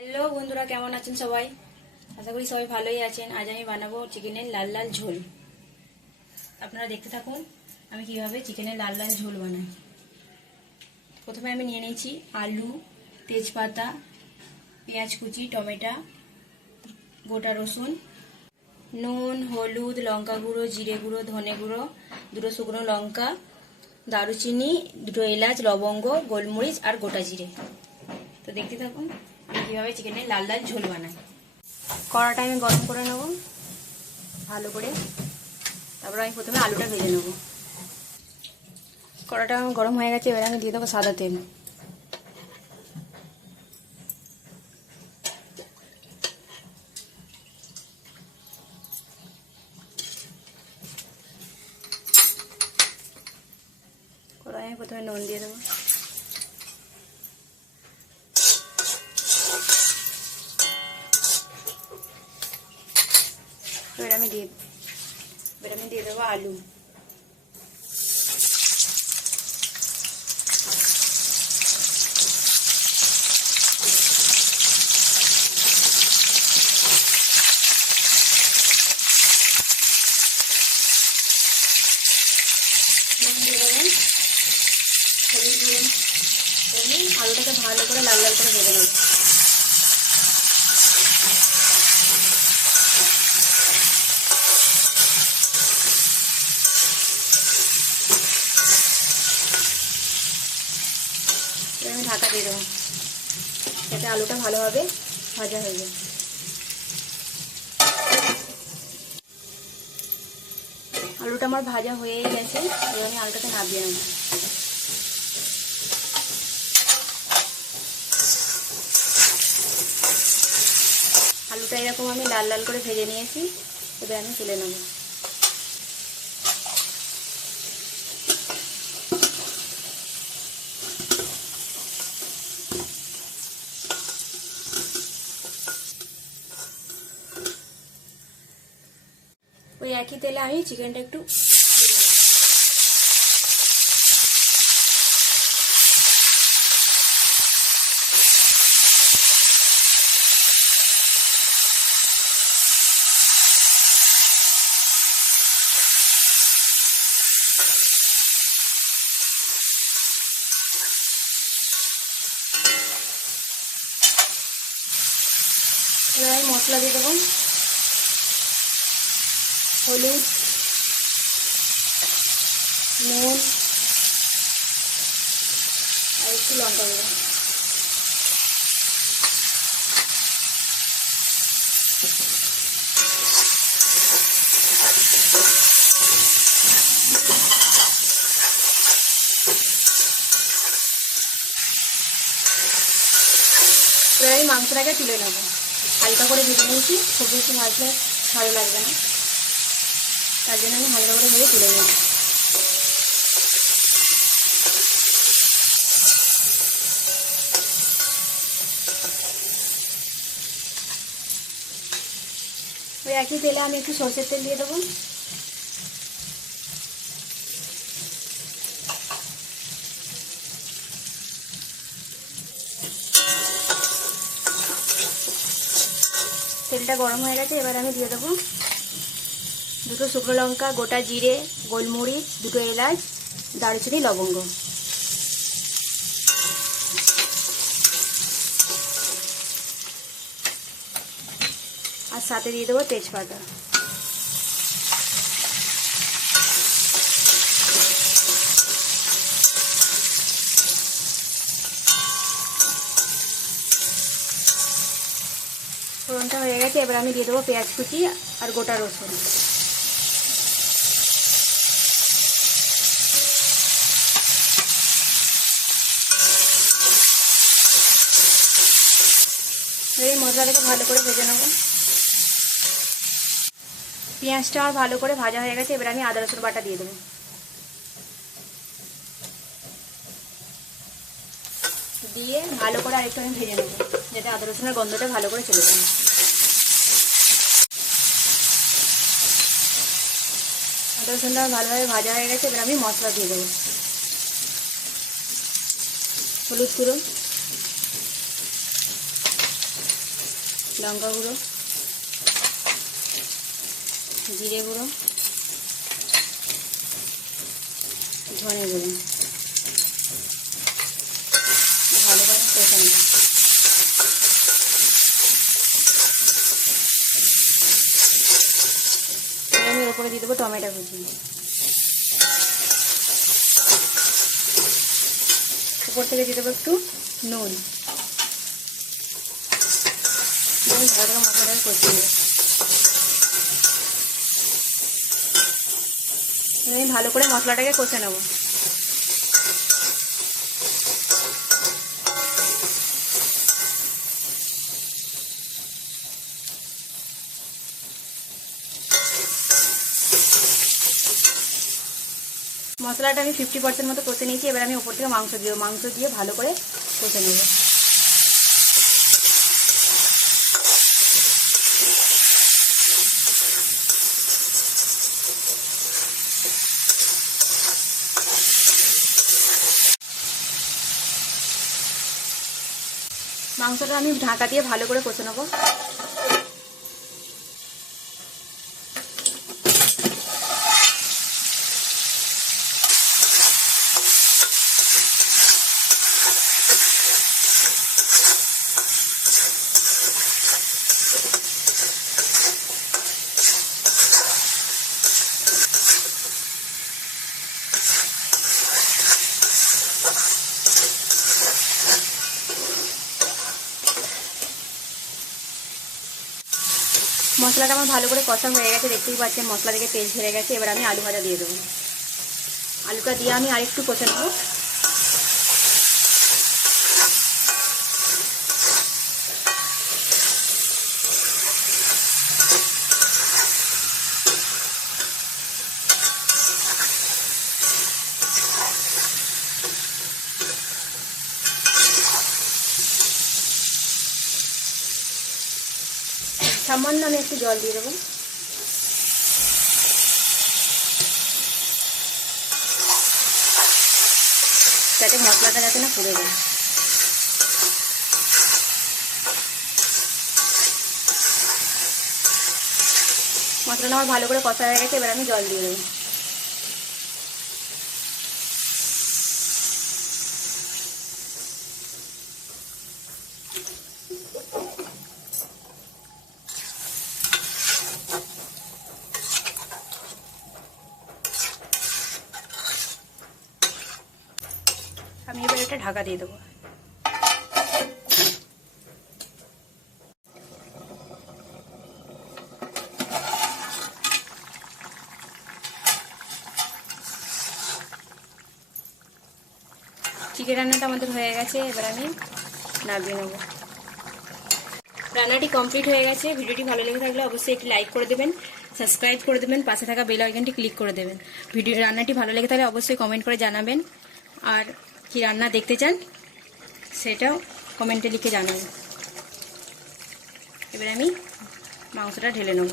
Hello বন্ধুরা, কেমন আছেন সবাই? আশা করি সবাই ভালোই আছেন। আজ আমি বানাবো চিকেনের লাল লাল ঝোল। আপনারা দেখতে থাকুন আমি কিভাবে চিকেনের লাল লাল ঝোল বানাই। প্রথমে আমি নিয়ে নিয়েছি আলু, তেজপাতা, পেঁয়াজ কুচি, টমেটো, গোটা রসুন, নুন, হলুদ, লঙ্কা গুঁড়ো, জিরে গুঁড়ো, ধনে গুঁড়ো, দুটো শুকনো লঙ্কা, দারুচিনি, দুটো এলাচ, লবঙ্গ, গোলমরিচ আর গোটা জিরে। তো দেখতে থাকুন আমি কীভাবে চিকেনের লাল লাল ঝোল বানাই। কড়াটা আমি গরম করে নেব ভালো করে। তারপর আমি প্রথমে আলুটা ভেজে নেব। কড়াটা আমার গরম হয়ে গেছে, এবার আমি দিয়ে দেবো সাদা তেল। কড়াই আমি প্রথমে নুন দিয়ে দেবো। এবার আমি দিয়ে দেবো আলু। আলুটাকে ভালো করে লাল লাল করে ভেজে নেব। আমি ঢাকা দিয়ে দেবো যাতে আলুটা ভালোভাবে ভাজা হয়ে যায়। আলুটা আমার ভাজা হয়েই গেছে, এবার আমি আলুটাকে নামিয়ে নেব। আলুটা এরকম আমি লাল লাল করে ভেজে নিয়েছি, এবার আমি তুলে নেব। ওই একই তেলে আমি চিকেনটা একটু ভেজে নেব। এবার আমি মশলা দিয়ে দেবো। হলুদ, নুন আর একটু লঙ্কা গুঁড়ো। এবার আমি মাংসটাকে তুলে নেবো। হালকা করে ভেজে নিয়েছি, খুব বেশি ভাজলে ভালো লাগবে না, তার জন্য আমি হালকা করে ভেজে তুলে নেব। ওই একই তেলে আমি একটু সরষের তেল দিয়ে দেবো। তেলটা গরম হয়ে গেছে, এবার আমি দিয়ে দেবো দুটো শুকনো লঙ্কা, গোটা জিরে, গোলমরিচ, দুটো এলাচ, দারুচিনি, লবঙ্গ। আর সাথে দিয়ে দেবো তেজপাতা। ফোড়নটা হয়ে গেছে, এবার আমি দিয়ে দেবো পেঁয়াজ কুচি আর গোটা রসুন। এই মশলাটাকে ভালো করে ভেজে নেব। পেঁয়াজটা আমার ভালো করে ভাজা হয়ে গেছে, এবার আমি আদা রসুন বাটা দিয়ে দেবো। দিয়ে ভালো করে আরেকটু আমি ভেজে নেব যাতে আদা রসুনের গন্ধটা ভালো করে চলে যায়। আদা রসুনটা ভালোভাবে ভাজা হয়ে গেছে, এবার আমি মশলা দিয়ে দেবো। হলুদ গুঁড়ো, লঙ্কা গুঁড়ো, জিরে গুঁড়ো, ধনে গুঁড়ো ভালো করে কষে নেব। আমি এর উপরে দিয়ে দেবো টমেটো কুচি, উপর থেকে দিয়ে দেবো একটু নুন, ভালো করে মশলাটাকে কষিয়ে নেব। আমি ভালো করে মশলাটাকে কষে নেব। মশলাটা আমি 50% মতো কষে নিয়েছি। এবার আমি উপর থেকে মাংস দিয়ে ভালো করে কষে নেব। মাংসটা আমি ঢাকা দিয়ে ভালো করে কষে নেব। মশলাটা আমার ভালো করে কষা হয়ে গেছে, দেখতেই পাচ্ছেন মশলা থেকে তেল ছেড়ে গেছে। এবার আমি আলু ভাজা দিয়ে দেবো। আলুটা দিয়ে আমি আরেকটু কষে নেব। সামান্য আমি একটু জল দিয়ে দেবো। যাতে মশলাটা যাতে না পুড়ে যায়। মশলাটা আমার ভালো করে কষা হয়ে গেছে। এবার আমি জল দিয়ে দেবো। আমি এবার এটা ঢাকা দিয়ে দেবো। চিকেন রান্নাটা আমাদের হয়ে গেছে। এবার আমি নামিয়ে নেব। রান্নাটি কমপ্লিট হয়ে গেছে। ভিডিওটি ভালো লেগে থাকলে অবশ্যই একটি লাইক করে দেবেন, সাবস্ক্রাইব করে দেবেন, পাশে থাকা বেল আইকনটি ক্লিক করে দেবেন। রান্নাটি ভালো লেগে থাকলে অবশ্যই কমেন্ট করে জানাবেন। আর কি রান্না দেখতে চান সেটাও কমেন্টে লিখে জানাবেন। এবার আমি মাংসটা ঢেলে নেব।